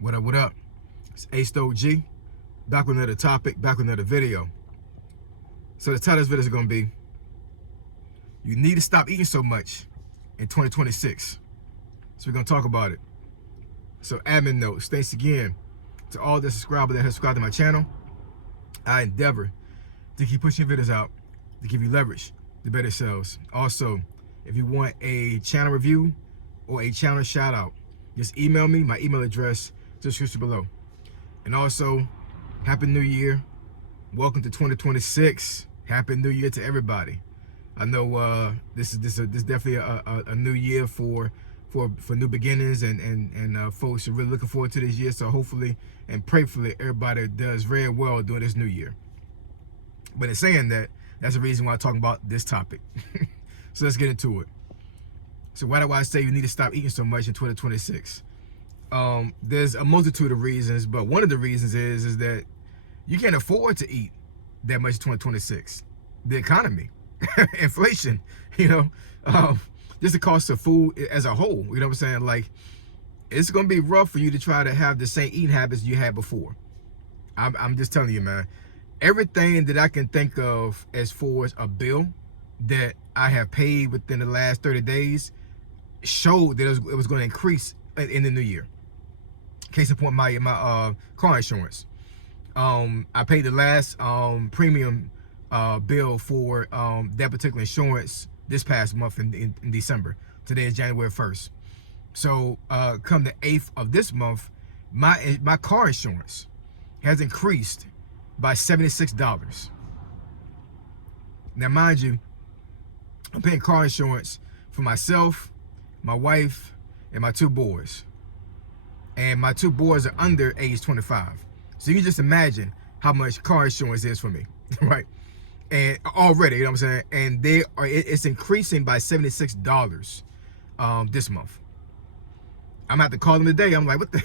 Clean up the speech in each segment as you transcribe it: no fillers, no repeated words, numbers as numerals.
What up, what up? It's A-Sto-G, back with another topic, back with another video. So the title of this video is going to be, you need to stop eating so much in 2026. So we're going to talk about it. So admin notes, thanks again to all the subscribers that have subscribed to my channel. I endeavor to keep pushing videos out to give you leverage to better sales. Also, if you want a channel review or a channel shout out, just email me. My email address is description below. And also, Happy New Year. Welcome to 2026. Happy New Year to everybody. I know this is definitely a new year for new beginnings, and folks are really looking forward to this year. So hopefully and prayerfully everybody does very well during this new year. But in saying that, that's the reason why I'm talking about this topic. So let's get into it. So why do I say you need to stop eating so much in 2026? There's a multitude of reasons, but one of the reasons is that you can't afford to eat that much in 2026. The economy, inflation, just the cost of food as a whole. You know what I'm saying? Like, it's gonna be rough for you to try to have the same eating habits you had before. I'm just telling you, man. Everything that I can think of as far as a bill that I have paid within the last 30 days showed that it was going to increase in the new year. Case in point, my car insurance. I paid the last premium bill for that particular insurance this past month in December. Today is January 1st. So come the 8th of this month, my car insurance has increased by $76. Now, mind you, I'm paying car insurance for myself, my wife, and my two boys. And my two boys are under age 25. So you can just imagine how much car insurance is for me, right? And already, you know what I'm saying? And it's increasing by $76 this month. I'm gonna have to call them today. I'm like, what the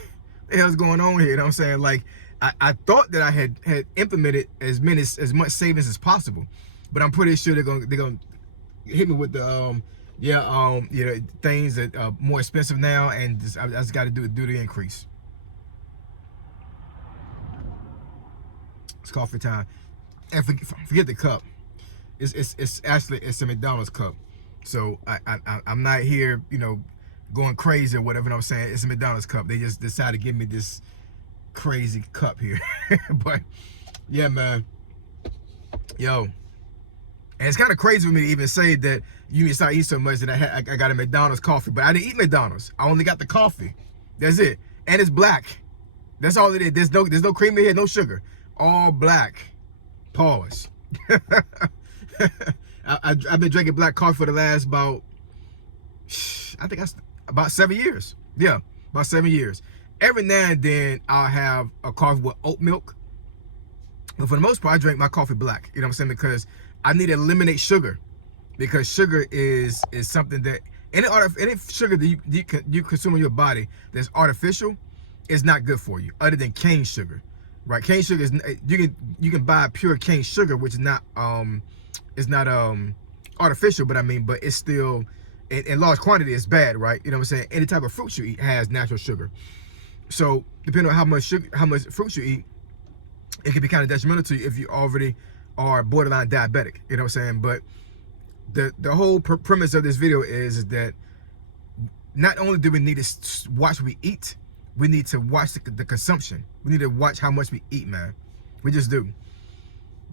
hell's going on here? You know what I'm saying? Like, I thought that I had implemented as much savings as possible, but I'm pretty sure they're gonna hit me with the things that are more expensive now, and I just got to do the increase. It's coffee time, and forget the cup. It's actually a McDonald's cup, so I'm not here going crazy or whatever. You know what I'm saying? It's a McDonald's cup. They just decided to give me this crazy cup here. But yeah, man, yo. And it's kind of crazy for me to even say that you need to start eating so much that I got a McDonald's coffee. But I didn't eat McDonald's. I only got the coffee. That's it. And it's black. That's all it is. There's no cream in here, no sugar. All black. Pause. I've been drinking black coffee for the last about 7 years. Yeah, about 7 years. Every now and then I'll have a coffee with oat milk. But for the most part, I drink my coffee black. You know what I'm saying? Because I need to eliminate sugar, because sugar is something that any sugar that you consume in your body that's artificial is not good for you, other than cane sugar, right? Cane sugar is, you can buy pure cane sugar, which is not artificial, but it's still in large quantity it's bad, right? You know what I'm saying? Any type of fruit you eat has natural sugar. So depending on how much fruit you eat, it can be kind of detrimental to you if you already are borderline diabetic. You know what I'm saying? But the whole premise of this video is that not only do we need to watch what we eat, we need to watch the consumption. We need to watch how much we eat, man. We just do.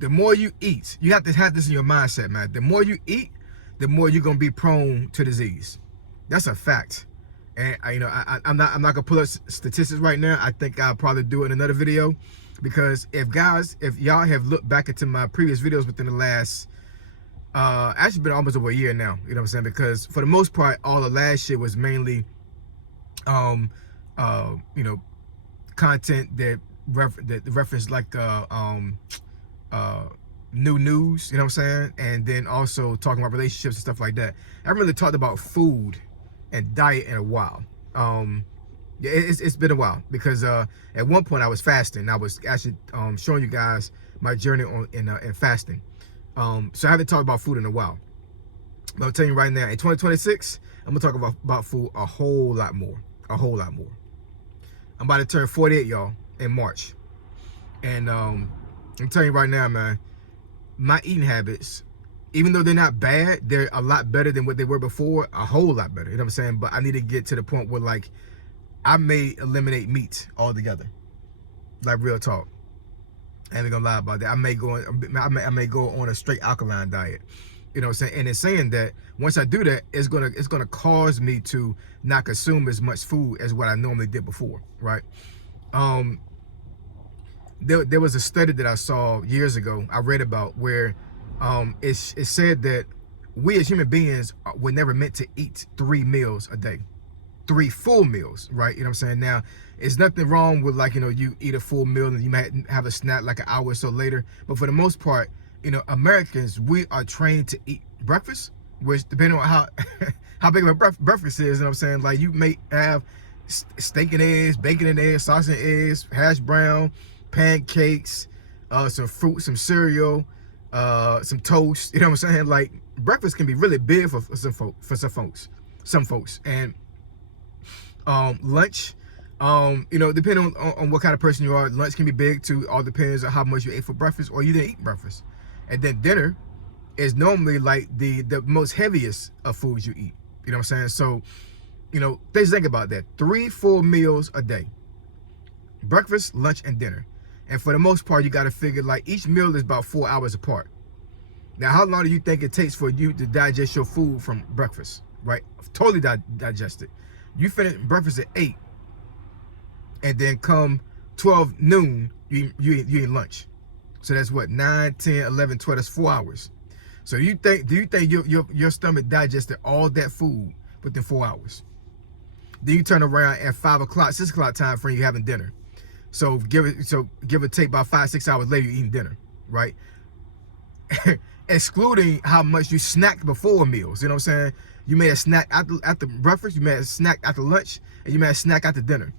The more you eat, you have to have this in your mindset, man. The more you eat, the more you're gonna be prone to disease. That's a fact. And I'm not gonna pull up statistics right now. I think I'll probably do it in another video, because if y'all have looked back into my previous videos within the last actually been almost over a year now, you know what I'm saying? Because for the most part, all of last year was mainly content that referenced like new news, you know what I'm saying? And then also talking about relationships and stuff like that. I haven't really talked about food and diet in a while. Yeah, it's been a while, because at one point I was fasting. I was actually showing you guys my journey in fasting. So I haven't talked about food in a while. But I'll tell you right now, in 2026, I'm gonna talk about food a whole lot more. I'm about to turn 48, y'all, in March. And I'm telling you right now, man, my eating habits, even though they're not bad, they're a lot better than what they were before, a whole lot better. You know what I'm saying? But I need to get to the point where, like, I may eliminate meat altogether. Like, real talk. I ain't gonna lie about that. I may go on a straight alkaline diet. You know what I'm saying? And it's saying that once I do that, it's gonna cause me to not consume as much food as what I normally did before, right? There was a study that I saw years ago, I read about, where it said that we as human beings were never meant to eat 3 meals a day. 3 full meals, right? You know what I'm saying? Now, it's nothing wrong with, like, you know, you eat a full meal and you might have a snack like an hour or so later. But for the most part, you know, Americans, we are trained to eat breakfast, which depending on how how big of a breakfast is, you know what I'm saying? Like, you may have steak and eggs, bacon and eggs, sausage and eggs, hash brown, pancakes, some fruit, some cereal, some toast. You know what I'm saying? Like, breakfast can be really big for some folks. And lunch, you know, depending on what kind of person you are, lunch can be big too. All depends on how much you ate for breakfast or you didn't eat breakfast. And then dinner is normally like the most heaviest of foods you eat. You know what I'm saying? So, you know, just think about that. 3 full meals a day: breakfast, lunch, and dinner. And for the most part, you got to figure, like, each meal is about 4 hours apart. Now, how long do you think it takes for you to digest your food from breakfast, right? Totally digest it. You finish breakfast at 8, and then come 12 noon, you eat lunch. So that's what, 9, 10, 11, 12, that's 4 hours. So do you think your stomach digested all that food within 4 hours? Then you turn around at 5 o'clock, 6 o'clock time frame, you having dinner. So give or take about 5, 6 hours later, you're eating dinner, right? Excluding how much you snacked before meals. You know what I'm saying? You may have snacked after breakfast, you may have snacked after lunch, and you may have snacked after dinner.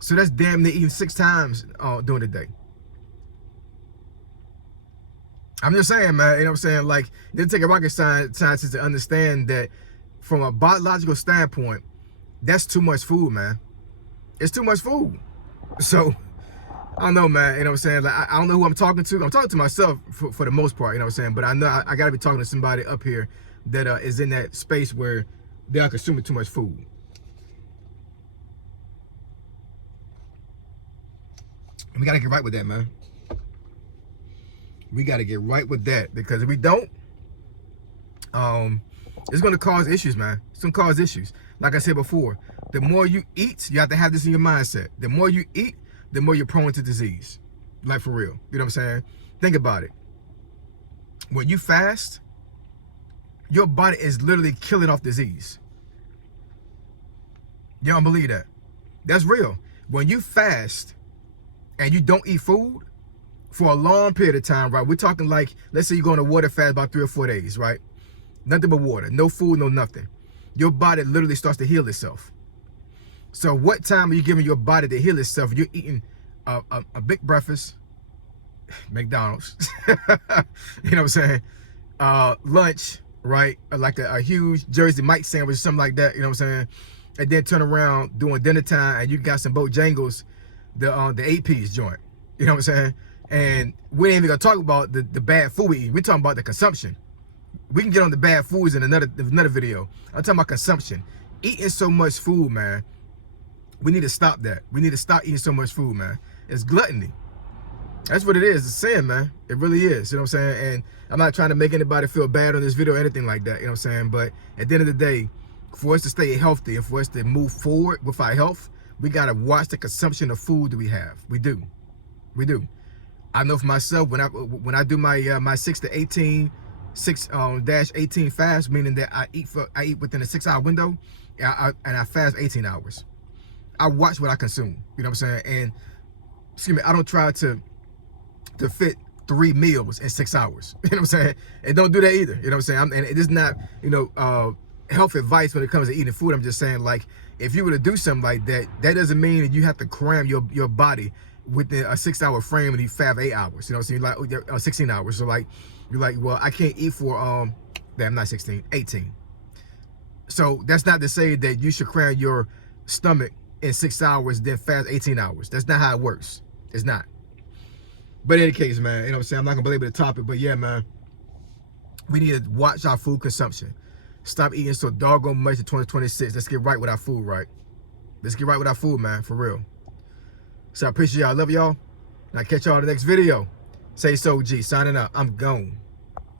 So that's damn near eating 6 times during the day. I'm just saying, man, you know what I'm saying? Like, it didn't take a rocket scientist to understand that from a biological standpoint, that's too much food, man. It's too much food. So, I don't know, man, you know what I'm saying? Like, I don't know who I'm talking to. I'm talking to myself for the most part, you know what I'm saying? But I know I got to be talking to somebody up here that is in that space where they are consuming too much food. And we got to get right with that, man. We got to get right with that, because if we don't, it's going to cause issues, man. It's going to cause issues. Like I said before, the more you eat, you have to have this in your mindset. The more you eat, the more you're prone to disease. Like, for real. You know what I'm saying? Think about it. When you fast, your body is literally killing off disease. You don't believe that? That's real. When you fast and you don't eat food for a long period of time, right? We're talking, like, let's say you go on a water fast about 3 or 4 days, right? Nothing but water, no food, no nothing. Your body literally starts to heal itself. So what time are you giving your body to heal itself? You're eating a big breakfast, McDonald's, you know what I'm saying? Lunch, right? Like a huge Jersey Mike sandwich, something like that, you know what I'm saying? And then turn around during dinner time and you got some Bojangles, the 8-piece joint, you know what I'm saying? And we ain't even gonna talk about the bad food we eat. We're talking about the consumption. We can get on the bad foods in another video. I'm talking about consumption. Eating so much food, man. We need to stop that. We need to stop eating so much food, man. It's gluttony. That's what it is. It's sin, man. It really is. You know what I'm saying? And I'm not trying to make anybody feel bad on this video or anything like that. You know what I'm saying? But at the end of the day, for us to stay healthy and for us to move forward with our health, we got to watch the consumption of food that we have. We do. We do. I know for myself, when I do my my 6 to 18 6-18 fast, meaning that I eat within a 6-hour window, and I fast 18 hours. I watch what I consume. You know what I'm saying? And excuse me, I don't try to fit 3 meals in 6 hours. You know what I'm saying? And don't do that either. You know what I'm saying? And it is not, you know, health advice when it comes to eating food. I'm just saying, like, if you were to do something like that, that doesn't mean that you have to cram your body within a 6-hour frame and eat 8 hours. You know what I'm saying? Like 16 hours. So like, you're like, well, I can't eat for damn, not 16, 18. So that's not to say that you should cram your stomach in 6 hours, then fast 18 hours. That's not how it works. It's not. But in any case, man, you know what I'm saying? I'm not gonna belabor the topic, but yeah, man, we need to watch our food consumption. Stop eating so doggone much in 2026. Let's get right with our food, right? Let's get right with our food, man, for real. So I appreciate y'all. I love y'all. And I'll catch y'all in the next video. Say so, G. Signing out. I'm gone.